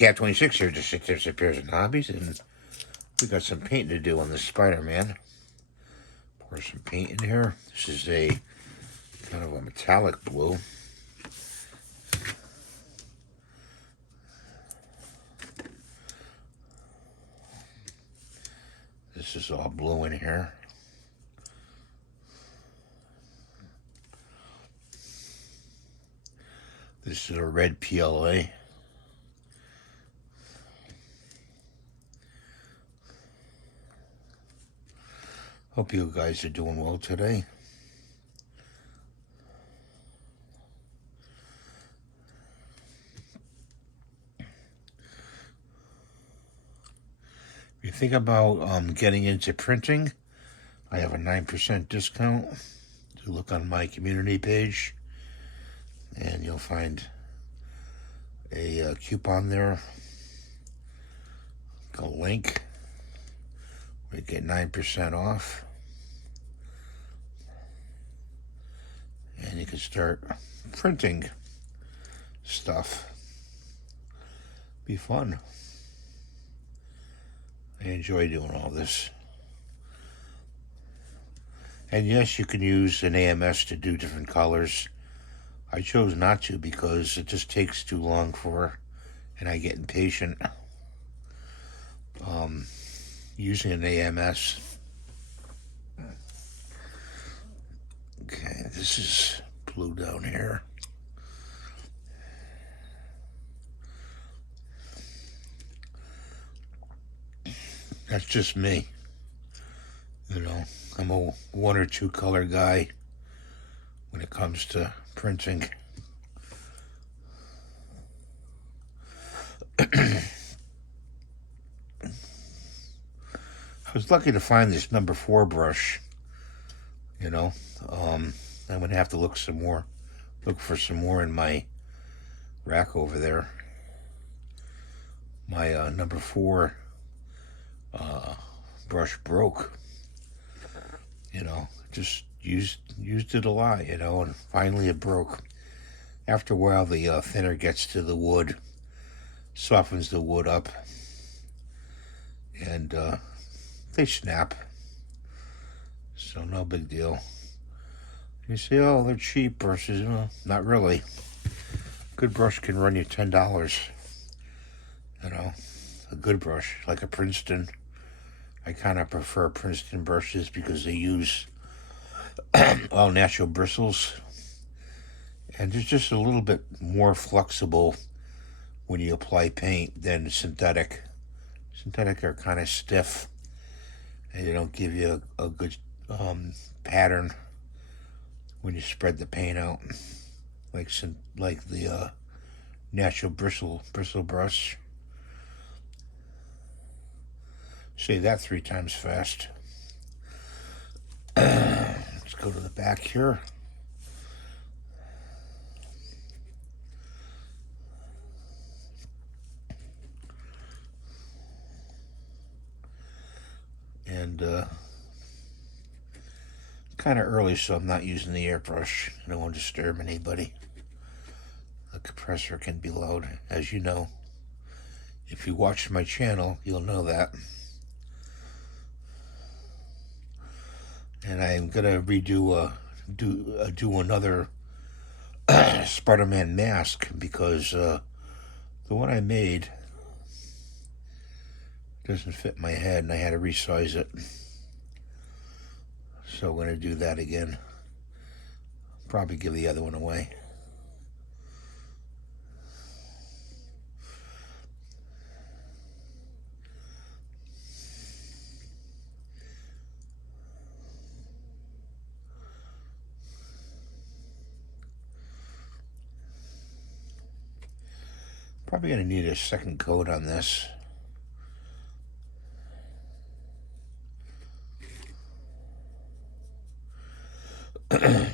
Cat 26 here, just sit there, disappears in hobbies, and we got some painting to do on this Spider-Man. Pour some paint in here. This is a kind of a metallic blue. This is all blue in here. This is a red PLA. Hope you guys are doing well today. If you think about getting into printing, I have a 9% discount. Do look on my community page, and you'll find a coupon there, a link. We get 9% off, and you can start printing stuff. Be fun. I enjoy doing all this. And yes, you can use an AMS to do different colors. I chose not to because it just takes too long and I get impatient. Using an AMS. Okay, this is blue down here. That's just me. You know, I'm a 1 or 2 color guy when it comes to printing. I was lucky to find this number 4 brush. You know, I'm gonna have to look for some more in my rack over there. My number 4 brush broke. You know, just used it a lot, you know, and finally it broke. After a while, the thinner gets to the wood, softens the wood up, and they snap. So no big deal. You say, oh, they're cheap brushes. Well, not really. Good brush can run you $10. You know, a good brush, like a Princeton. I kind of prefer Princeton brushes because they use all natural bristles. And they're just a little bit more flexible when you apply paint than synthetic. Synthetic are kind of stiff, and they don't give you a good pattern when you spread the paint out, like the natural bristle brush. Say that 3 times fast. Let's go to the back here. And kind of early, so I'm not using the airbrush. I don't want to disturb anybody. The compressor can be loud, as you know. If you watch my channel, you'll know that. And I'm gonna do another Spider-Man mask because the one I made doesn't fit my head, and I had to resize it. So I'm gonna do that again. Probably give the other one away. Probably gonna need a second coat on this. Let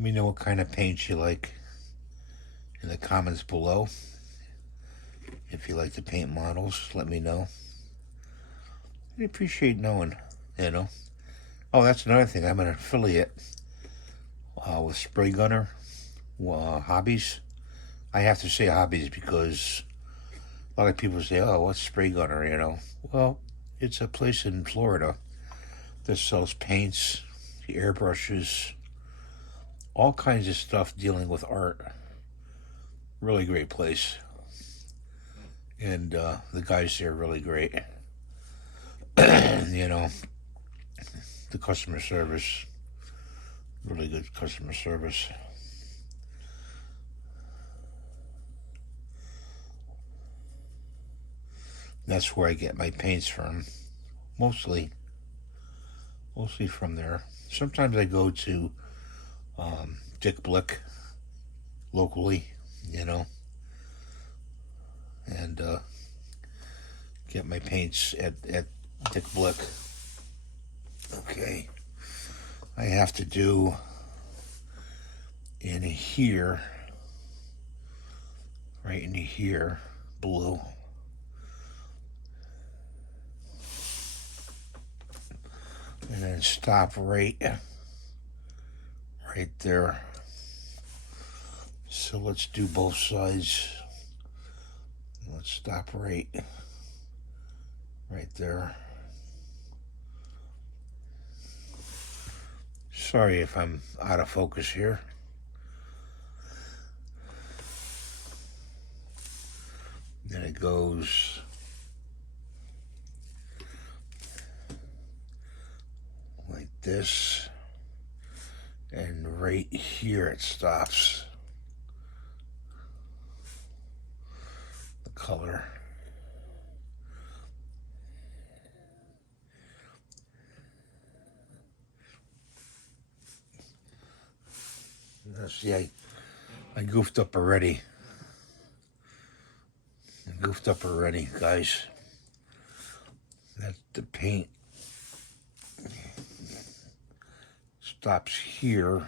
me know what kind of paint you like in the comments below. If you like to paint models, let me know. I appreciate knowing, you know. Oh, that's another thing. I'm an affiliate with Spraygunner Hobbies. I have to say hobbies because a lot of people say, "Oh, what's Spraygunner?" You know. Well, it's a place in Florida that sells paints, airbrushes, all kinds of stuff dealing with art. Really great place, and the guys there are really great. You know, the customer service, really good customer service. That's where I get my paints from, mostly, mostly from there. Sometimes I go to Dick Blick locally, you know, and get my paints at Dick Blick. Okay, I have to do in here, right in here, blue. And then stop right there. So let's do both sides. Let's stop right there. Sorry if I'm out of focus here. Then it goes like this, and right here it stops. The color. See, I goofed up already. Guys. That's the paint. Stops here.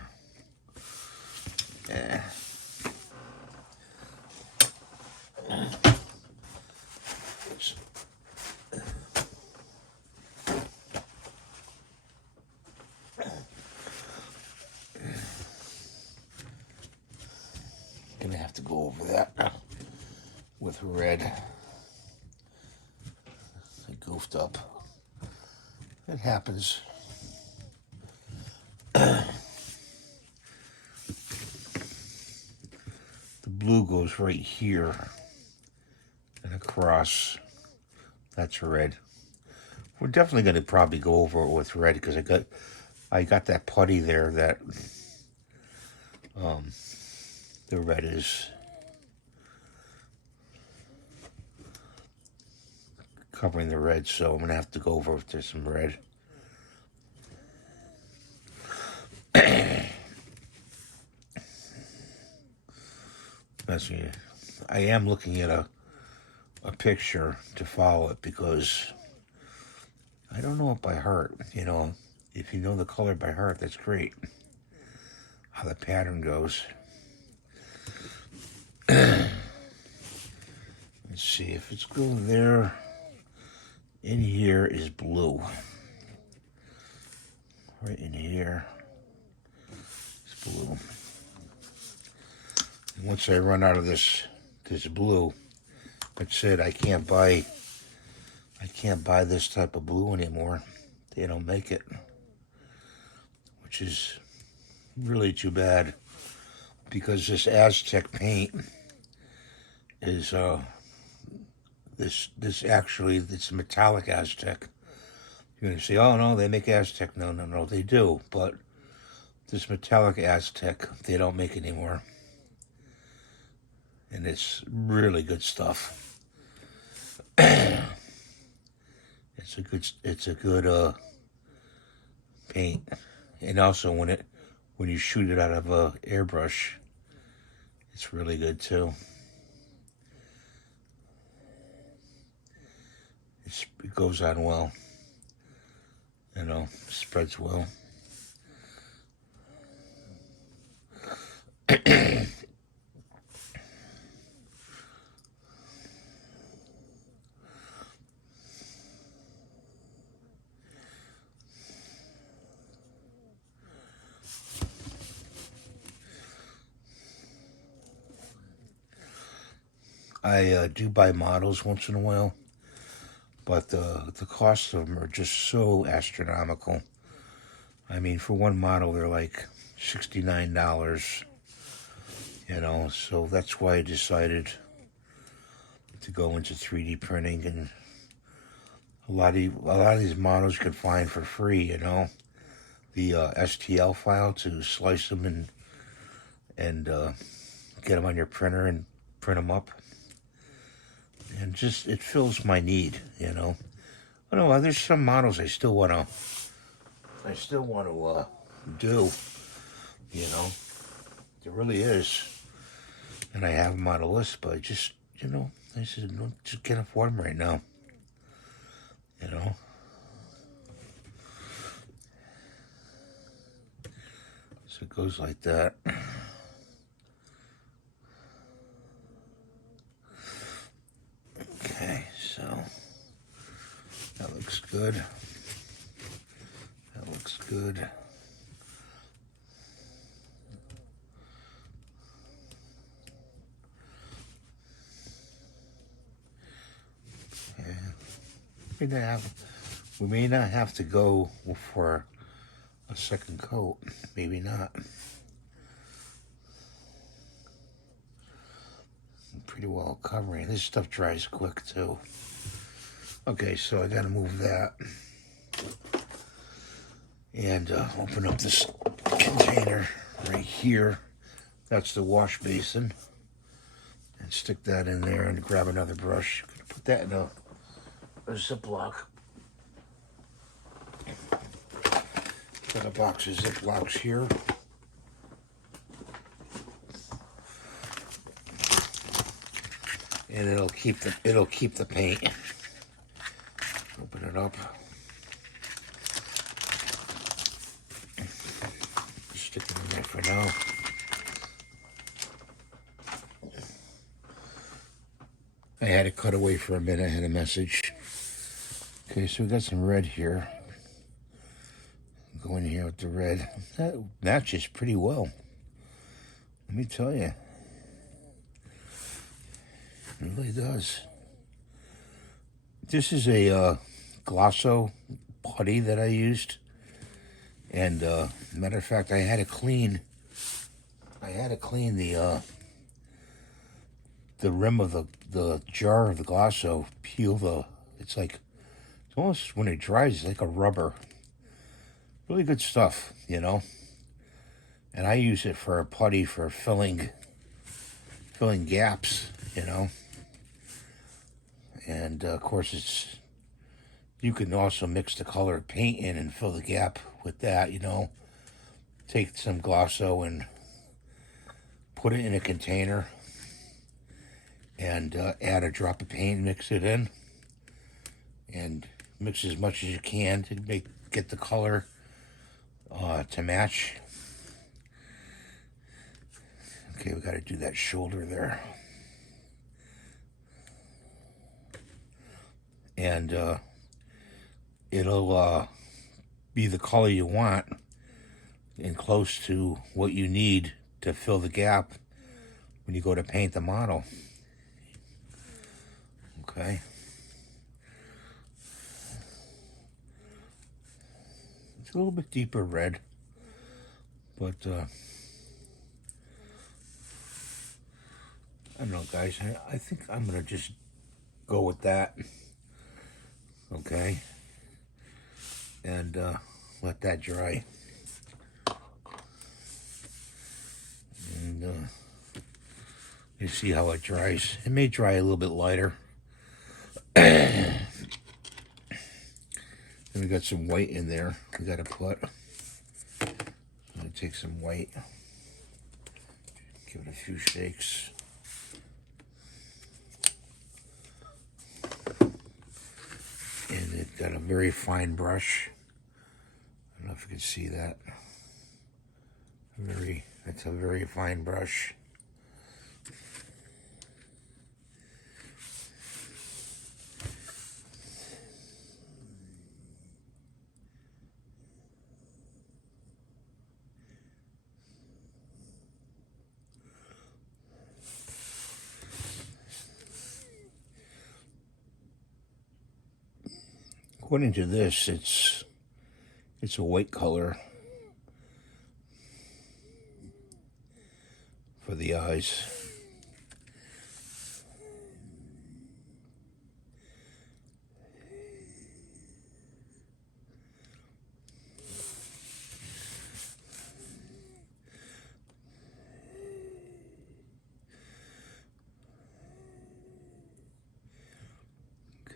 Gonna have to go over that with red. I goofed up. It happens. The blue goes right here and across. That's red. We're definitely going to probably go over it with red because I got that putty there that the red is covering the red, so I'm going to have to go over if there's some red. I am looking at a picture to follow it because I don't know it by heart. You know, if you know the color by heart, that's great. How the pattern goes. Let's see if it's going there. In here is blue. Right in here is blue. And once I run out of this blue, that's it. I can't buy this type of blue anymore. They don't make it, which is really too bad because this Aztec paint is this actually, it's metallic Aztec. You're gonna say, oh no, they make Aztec. No, they do, but this metallic Aztec they don't make anymore, and it's really good stuff. It's a good paint, and also when you shoot it out of a airbrush, it's really good too. It goes on well, you know, spreads well. I do buy models once in a while, but the cost of them are just so astronomical. I mean, for one model, they're like $69, you know, so that's why I decided to go into 3D printing, and a lot of these models you can find for free, you know, the STL file to slice them and get them on your printer and print them up, and just it fills my need, you know. I don't know, there's some models I still want to do, you know. There really is, and I have them on a list, but I just, you know, I just can't afford them right now, you know. So it goes like that. Okay, so that looks good. That looks good. Yeah. We may not have to go for a second coat. Maybe not. Pretty well covering. This stuff dries quick too. Okay, so I gotta move that and open up this container right here. That's the wash basin, and stick that in there and grab another brush. Put that in a Ziploc. Got a box of Ziplocs here. And it'll keep the paint. Open it up. Stick it in there for now. I had to cut away for a minute. I had a message. Okay, so we got some red here. Go in here with the red. That matches pretty well. Let me tell you. It really does. This is a Glosso putty that I used. And matter of fact, I had to clean the rim of the jar of the Glosso, it's almost, when it dries, it's like a rubber. Really good stuff, you know. And I use it for a putty for filling gaps, you know. And of course, you can also mix the colored paint in and fill the gap with that, you know. Take some Glosso and put it in a container and add a drop of paint, mix it in, and mix as much as you can to get the color to match. Okay, we got to do that shoulder there. And it'll be the color you want and close to what you need to fill the gap when you go to paint the model. Okay. It's a little bit deeper red, but I don't know, guys. I think I'm gonna just go with that. Okay. And let that dry. And you see how it dries. It may dry a little bit lighter. And we got some white in there. We got to put. I'm gonna take some white. Give it a few shakes. And it got a very fine brush. I don't know if you can see that. That's a very fine brush. According to this, it's a white color for the eyes.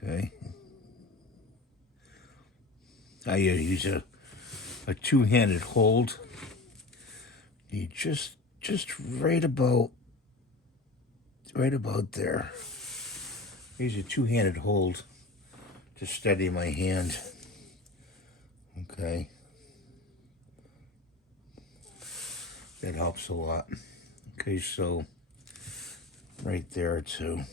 Okay. I use a two-handed hold. You just right about there. Use a two-handed hold to steady my hand. Okay. That helps a lot. Okay, so right there too.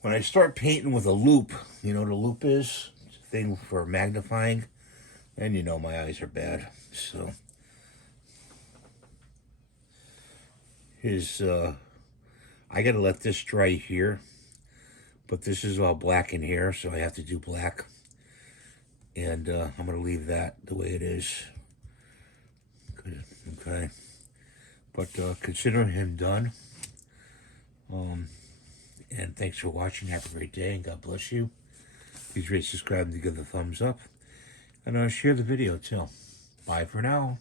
When I start painting with a loop, you know what a loop is? It's a thing for magnifying. And you know my eyes are bad. So I gotta let this dry here. But this is all black in here, so I have to do black. And I'm gonna leave that the way it is. Okay. But consider him done. And thanks for watching. Have a great day, and God bless you. Please rate, subscribe, and give the thumbs up. And share the video, too. Bye for now.